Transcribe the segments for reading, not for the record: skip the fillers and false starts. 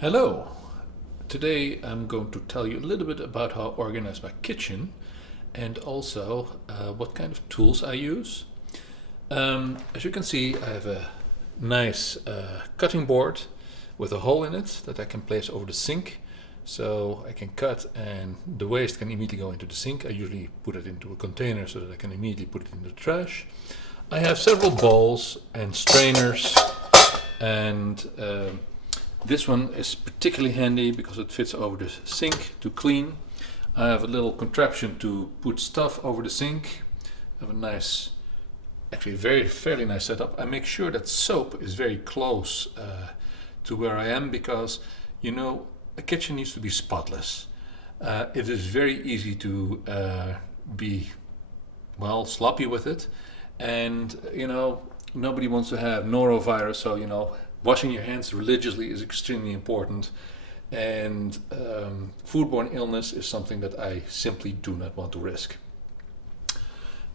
Hello. Today I'm going to tell you a little bit about how I organize my kitchen and also what kind of tools I use. As you can see, I have a nice cutting board with a hole in it that I can place over the sink. So I can cut and the waste can immediately go into the sink. I usually put it into a container so that I can immediately put it in the trash. I have several bowls and strainers and this one is particularly handy because it fits over the sink to clean. I have a little contraption to put stuff over the sink. I have a nice, actually fairly nice setup. I make sure that soap is very close to where I am because, you know, a kitchen needs to be spotless. It is very easy to be, well, sloppy with it. And, you know, nobody wants to have norovirus, so, you know, washing your hands religiously is extremely important, and foodborne illness is something that I simply do not want to risk.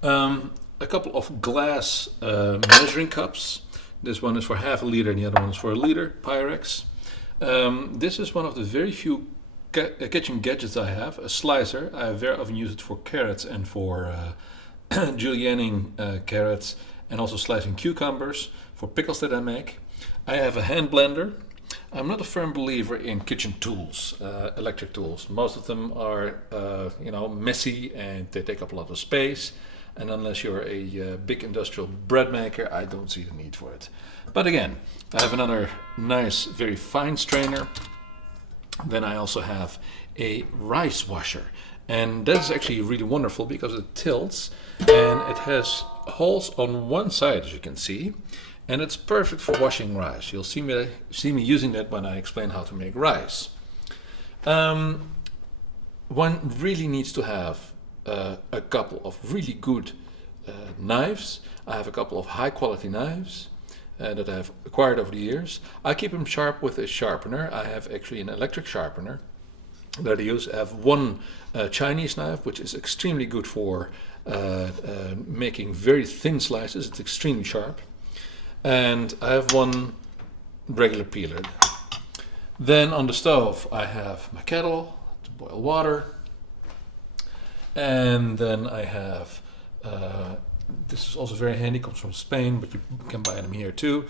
A couple of glass measuring cups. This one is for half a liter and the other one is for a liter, Pyrex. This is one of the very few kitchen gadgets I have, a slicer. I very often use it for carrots and for julienning carrots and also slicing cucumbers for pickles that I make. I have a hand blender. I'm not a firm believer in kitchen tools, electric tools. Most of them are, messy and they take up a lot of space. And unless you're a big industrial bread maker, I don't see the need for it. But again, I have another nice, very fine strainer. Then I also have a rice washer. And that is actually really wonderful because it tilts and it has holes on one side, as you can see. And it's perfect for washing rice. You'll see me using that when I explain how to make rice. One really needs to have a couple of really good knives. I have a couple of high quality knives that I've acquired over the years. I keep them sharp with a sharpener. I have actually an electric sharpener that I use. I have one Chinese knife, which is extremely good for making very thin slices. It's extremely sharp. And I have one regular peeler. Then on the stove I have my kettle to boil water. And then I have, this is also very handy, comes from Spain, but you can buy them here too,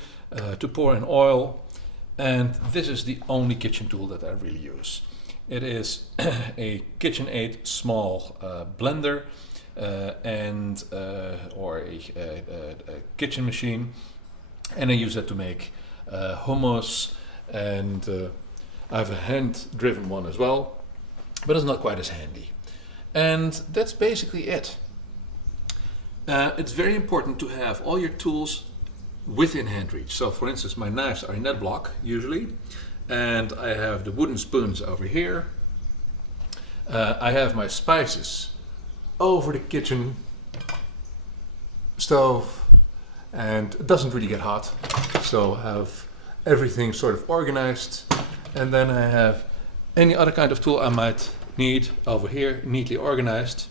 to pour in oil. And this is the only kitchen tool that I really use. It is a KitchenAid small blender or a kitchen machine. And I use that to make hummus, and I have a hand-driven one as well, but it's not quite as handy. And that's basically it. It's very important to have all your tools within hand reach. So for instance, my knives are in that block usually, and I have the wooden spoons over here. I have my spices over the kitchen stove. And it doesn't really get hot, so I have everything sort of organized. And then I have any other kind of tool I might need over here, neatly organized.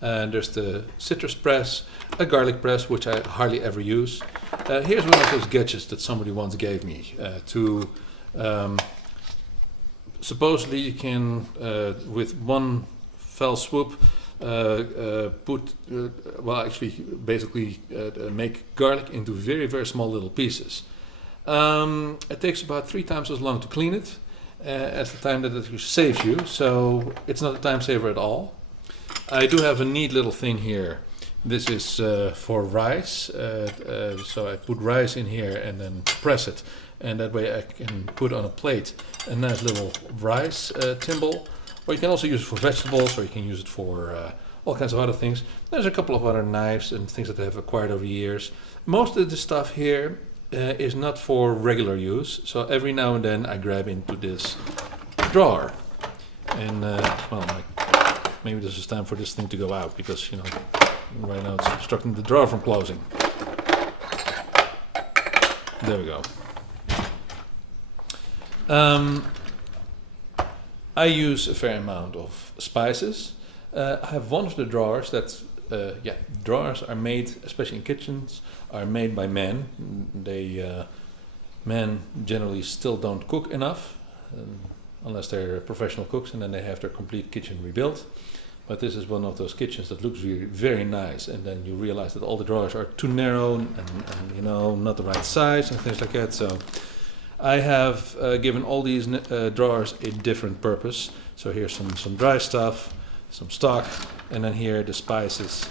And there's the citrus press, a garlic press, which I hardly ever use. Here's one of those gadgets that somebody once gave me supposedly you can, with one fell swoop, make garlic into very, very small little pieces. It takes about 3 times as long to clean it as the time that it saves you, so it's not a time saver at all. I do have a neat little thing here. This is for rice, so I put rice in here and then press it, and that way I can put on a plate a nice little rice thimble. Or you can also use it for vegetables, or you can use it for all kinds of other things. There's a couple of other knives and things that I have acquired over the years. Most of the stuff here is not for regular use, so every now and then I grab into this drawer. And, maybe this is time for this thing to go out, because, you know, right now it's obstructing the drawer from closing. There we go. I use a fair amount of spices. I have one of the drawers that's, drawers are made, especially in kitchens, are made by men. Men generally still don't cook enough, unless they're professional cooks and then they have their complete kitchen rebuilt. But this is one of those kitchens that looks very, very nice, and then you realize that all the drawers are too narrow and not the right size and things like that. So I have given all these drawers a different purpose. So here's some dry stuff, some stock, and then here the spices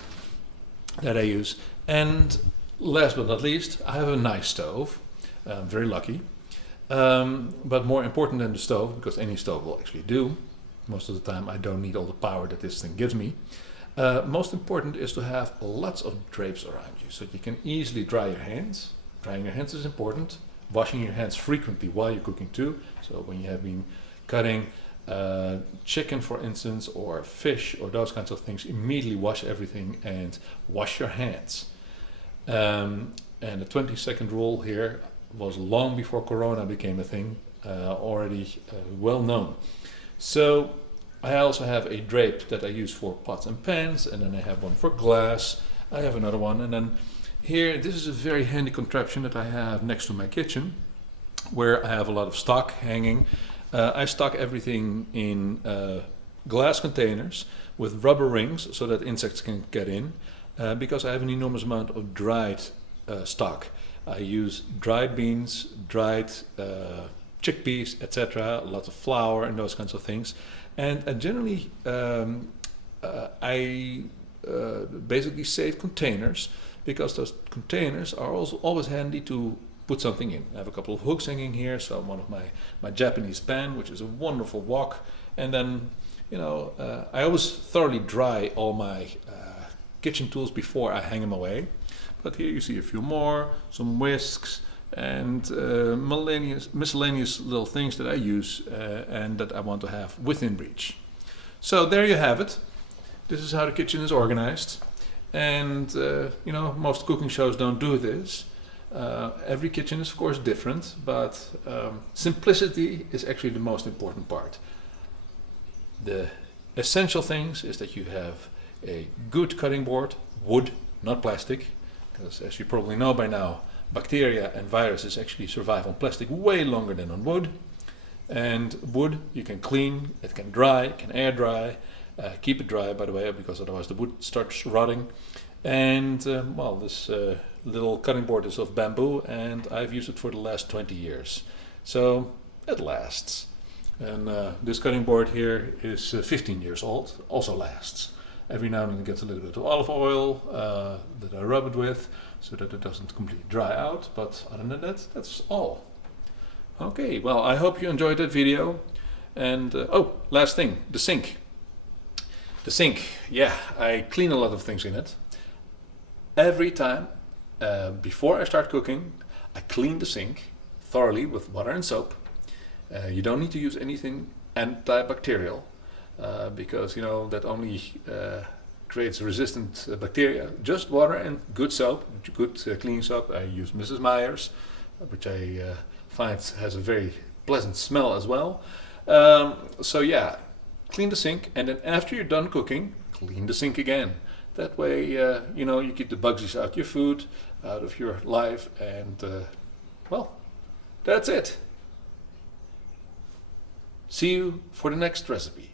that I use. And last but not least, I have a nice stove. I'm very lucky. But more important than the stove, because any stove will actually do, most of the time I don't need all the power that this thing gives me. Most important is to have lots of drapes around you, so you can easily dry your hands. Drying your hands is important. Washing your hands frequently while you're cooking too. So when you have been cutting chicken, for instance, or fish, or those kinds of things, immediately wash everything and wash your hands. And the 20-second rule here was long before Corona became a thing, already well known. So I also have a drape that I use for pots and pans, and then I have one for glass. I have another one, and then here, this is a very handy contraption that I have next to my kitchen, where I have a lot of stock hanging. I stock everything in glass containers with rubber rings so that insects can get in, because I have an enormous amount of dried stock. I use dried beans, dried chickpeas, etc., lots of flour and those kinds of things. And generally, I basically save containers, because those containers are also always handy to put something in. I have a couple of hooks hanging here, so one of my Japanese pan, which is a wonderful wok, and then I always thoroughly dry all my kitchen tools before I hang them away. But here you see a few more, some whisks, and miscellaneous little things that I use and that I want to have within reach. So there you have it. This is how the kitchen is organized. And most cooking shows don't do this. Every kitchen is of course different, but simplicity is actually the most important part. The essential things is that you have a good cutting board, wood, not plastic, because as you probably know by now, bacteria and viruses actually survive on plastic way longer than on wood. And wood you can clean, it can dry, it can air dry. Keep it dry, by the way, because otherwise the wood starts rotting. And this little cutting board is of bamboo, and I've used it for the last 20 years. So it lasts. And this cutting board here is 15 years old, also lasts. Every now and then it gets a little bit of olive oil that I rub it with, so that it doesn't completely dry out. But other than that, that's all. Okay, well, I hope you enjoyed that video. And last thing, the sink. The sink, yeah, I clean a lot of things in it. Every time before I start cooking, I clean the sink thoroughly with water and soap. You don't need to use anything antibacterial because that only creates resistant bacteria. Just water and good soap, good cleaning soap. I use Mrs. Meyer's, which I find has a very pleasant smell as well. So yeah. Clean the sink, and then after you're done cooking, clean the sink again. That way, you keep the bugsies out your food, out of your life, and that's it. See you for the next recipe.